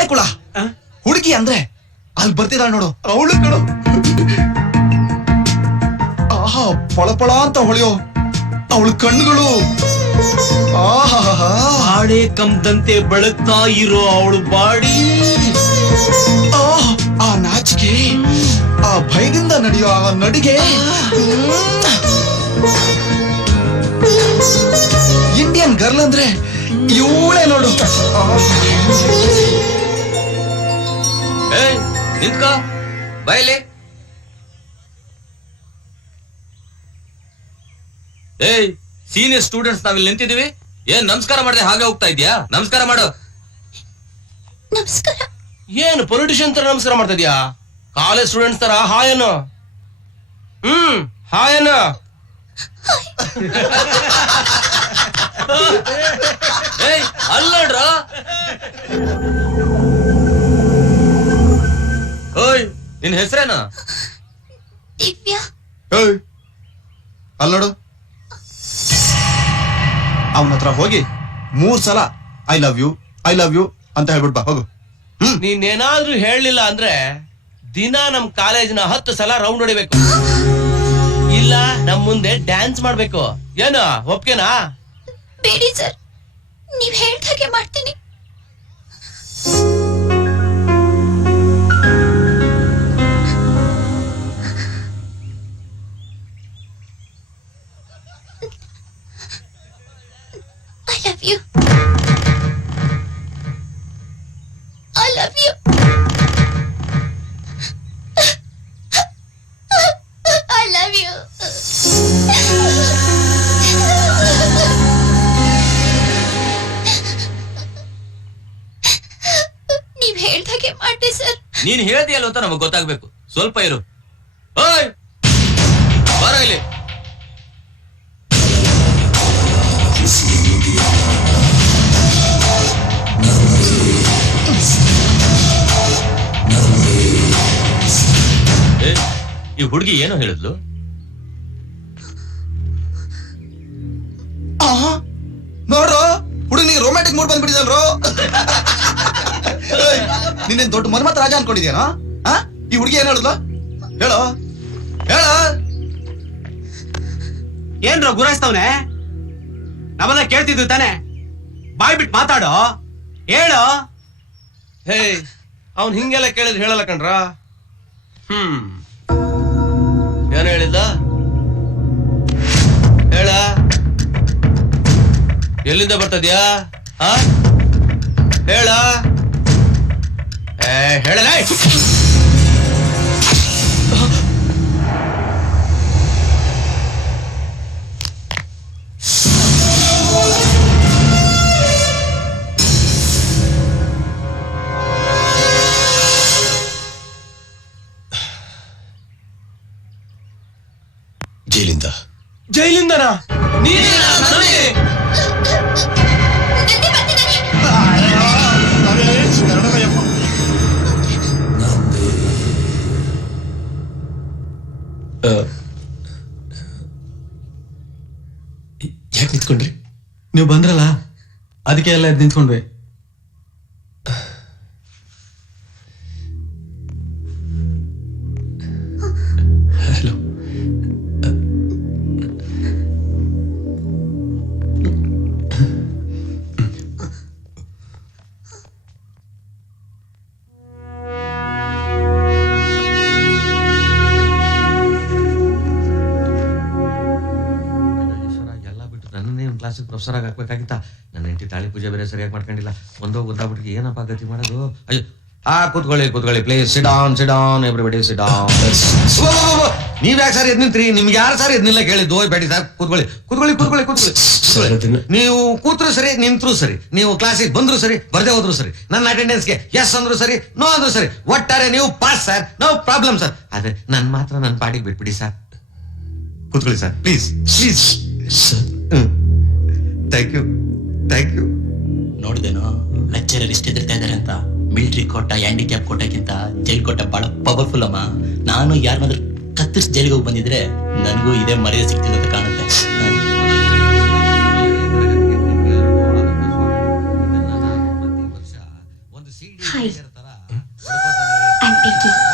ಏ ಕುಳ, ಹುಡುಗಿ ಅಂದ್ರೆ ಅಲ್ಲಿ ಬರ್ತಿದ್ದಾಳ ನೋಡು, ಅವಳು ಕಣು. ಆಹಾ, ಪಳಪಳ ಅಂತ ಹೊಳೆಯೋ ಅವಳು ಕಣ್ಣುಗಳು. ಬಾಡೆ ಕಂಬದಂತೆ ಬೆಳಗ್ತಾ ಇರೋ ಅವಳು ಬಾಡಿ. ಆ ನಾಚಿಕೆ, ಆ ಭಯದಿಂದ ನಡೆಯೋ ಆ ನಡಿಗೆ. ಇಂಡಿಯನ್ ಗರ್ಲ್ ಅಂದ್ರೆ ಇವಳೇ ನೋಡು. ನಿಂತ್ಕ ಬಯಲೆ. ಸೀನಿಯರ್ ಸ್ಟೂಡೆಂಟ್ಸ್ ನಾವಿಲ್ಲಿ ನಿಂತಿದೀವಿ. ಏನ್ ನಮಸ್ಕಾರ ಮಾಡದೆ ಹಾಗೆ ಹೋಗ್ತಾ ಇದ್ಯಾ? ನಮಸ್ಕಾರ ಮಾಡು. ನಮಸ್ಕಾರ. ಏನು ಪೊಲಿಟಿಷಿಯನ್ ತರ ನಮಸ್ಕಾರ ಮಾಡ್ತಾ ಇದ್ಯಾ? ಕಾಲೇಜ್ ಸ್ಟೂಡೆಂಟ್ಸ್ ತರ ಹಾಯನು. ಹಾಯನು. ಅಲ್ಲಡ್ರ. ಓಯ್, ನಿನ್ ಹೆಸರೇನ? ದಿವ್ಯಾ. ಅಲ್ಲ ನೋಡು, ಅವನ ಹತ್ರ ಹೋಗಿ 3 ಸಲ ಐ ಲವ್ ಯು ಅಂತ ಹೇಳ್ಬಿಟ್ ಬಾ, ಹೋಗು. ನೀನೇನಾದ್ರೂ ಹೇಳಲಿಲ್ಲ ಅಂದ್ರೆ ದಿನ ನಮ್ ಕಾಲೇಜಿನ 10 ಸಲ ರೌಂಡ್ ಹೊಡಿಬೇಕು, ಇಲ್ಲ ನಮ್ ಮುಂದೆ ಡ್ಯಾನ್ಸ್ ಮಾಡ್ಬೇಕು. ಏನು ಒಪ್ಕೆನಾ? ಬೇಡಿ ಸರ್, ನೀವ್ ಹೇಳ್ದಾಗೆ ಮಾಡ್ತೀನಿ. I love you. I love you. ನೀವ್ ಹೇಳ್ದಾಗೆ ಮಾಡ್ದೆ ಸರ್. ನೀನ್ ಹೇಳ್ದಿಯಲ್ಲ ಅಂತ ನಮಗ್ ಗೊತ್ತಾಗ್ಬೇಕು. ಸ್ವಲ್ಪ ಇರು. ಓಯ್, ಬರ ಇಲ್ಲಿ. ಈ ಹುಡುಗಿ ಏನೋ ಹೇಳಿದ್ಲು? ನೋಡ್ರು, ಹುಡುಗನಿಗೆ ರೊಮ್ಯಾಂಟಿಕ್ ಮೂಡ್ ಬಂದ್ಬಿಟ್ಟಿದಲ್ರು. ನಿನ್ನೇನ್ ದೊಡ್ಡ ಮನ್ಮತ್ ರಾಜ ಅನ್ಕೊಂಡಿದ್ಯಾನೋ? ಈ ಹುಡುಗಿ ಏನ್ ಹೇಳಿದ್ಲು ಹೇಳೋ? ಏನ್ರೋ ಗುರಾಯಿಸ್ತವ್ನೆ? ನಾವೆಲ್ಲ ಕೇಳ್ತಿದ್ವಿ ತಾನೆ, ಬಾಯ್ ಬಿಟ್ಟು ಮಾತಾಡೋ, ಹೇಳೋ. ಅವ್ನ್ ಹಿಂಗೆಲ್ಲ ಕೇಳಿದ್ರೆ ಹೇಳಲ್ಲ ಕಣ್ರ. ಏನು ಹೇಳಿದ್ದ ಹೇಳ? ಎಲ್ಲಿಂದ ಬರ್ತದ್ಯಾ? ಹೇಳ. ಹೇಳಲ್ಲ. ಜೈಲಿಂದನಾ? ಯಾಕೆ ನಿಂತ್ಕೊಂಡ್ರಿ? ನೀವು ಬಂದ್ರಲ್ಲ, ಅದಕ್ಕೆ ಎಲ್ಲ ನಿಂತ್ಕೊಂಡ್ವಿ. ಹಲೋ. ಕ್ಲಾಸಿಗೆ ಪ್ರೊಫೆಸರ್ ಆಗಿ ಹಾಕ್ಬೇಕಾಗಿತ್ತ. ನನ್ನ ಹೆಂಡತಿ ತಾಳಿ ಪೂಜೆ ಬೇರೆ ಸರಿಯಾಗಿ ಮಾಡ್ಕೊಂಡಿಲ್ಲ. ಗೊತ್ತಾಗ್ಬಿಟ್ಟು ಏನಪ್ಪ ಗತಿ ಮಾಡೋದು? ಅಯ್ಯೋ, ಕೂತ್ಕೊಳ್ಳಿ please. Sit down everybody, sit down. ನೀವ್ ಯಾಕೆ ಸರ್ ಎದ್ ನಿಂತ್ರಿ? ನಿಮ್ಗೆ ಯಾರು ಸರ್ ಎದ್ನಿಲ್ಲ ಕೇಳಿದ್ದು? ಬೇಡಿ ಸರ್, ಕೂತ್ಕೊಳ್ಳಿ. ನೀವು ಕೂತ್ರು ಸರಿ, ನಿಂತ್ರು ಸರಿ, ನೀವು ಕ್ಲಾಸಿಗೆ ಬಂದ್ರು ಸರಿ, ಬರ್ದೇ ಹೋದ್ರು ಸರಿ, ನನ್ನ ಅಟೆಂಡೆನ್ಸ್ಗೆ ಎಸ್ ಅಂದ್ರು ಸರಿ, ನೋ ಅಂದ್ರು ಸರಿ, ಒಟ್ಟಾರೆ ನೀವು pass sir, no problem sir. ಆದ್ರೆ ನನ್ ಮಾತ್ರ ನನ್ನ ಪಾಡಿಗೆ ಬಿಟ್ಬಿಡಿ ಸರ್. ಕೂತ್ಕೊಳ್ಳಿ ಸರ್, ಪ್ಲೀಸ್. Thank you. ನೋಡಿದೇನೋ ಲೆಕ್ಚರರ್ ಇಷ್ಟ ಎದುರ್ತಾ ಇದಾರೆ ಅಂತ. ಮಿಲಿಟರಿ ಕೋಟ, ಹ್ಯಾಂಡಿಕ್ಯಾಪ್ ಕೋಟಕ್ಕಿಂತ ಜೈಲ್ ಕೋಟ ಬಹಳ ಪವರ್ಫುಲ್ ಅಮ್ಮ. ನಾನು ಯಾರನ್ನಾದ್ರೂ ಕತ್ತರಿಸಿ ಜೈಲಿಗೆ ಹೋಗಿ ಬಂದಿದ್ರೆ ನನಗೂ ಇದೇ ಮರ್ಯಾದೆ ಸಿಗ್ತಿದೆ ಅಂತ ಕಾಣುತ್ತೆ. CD Hi. ತರ I'm Pinky.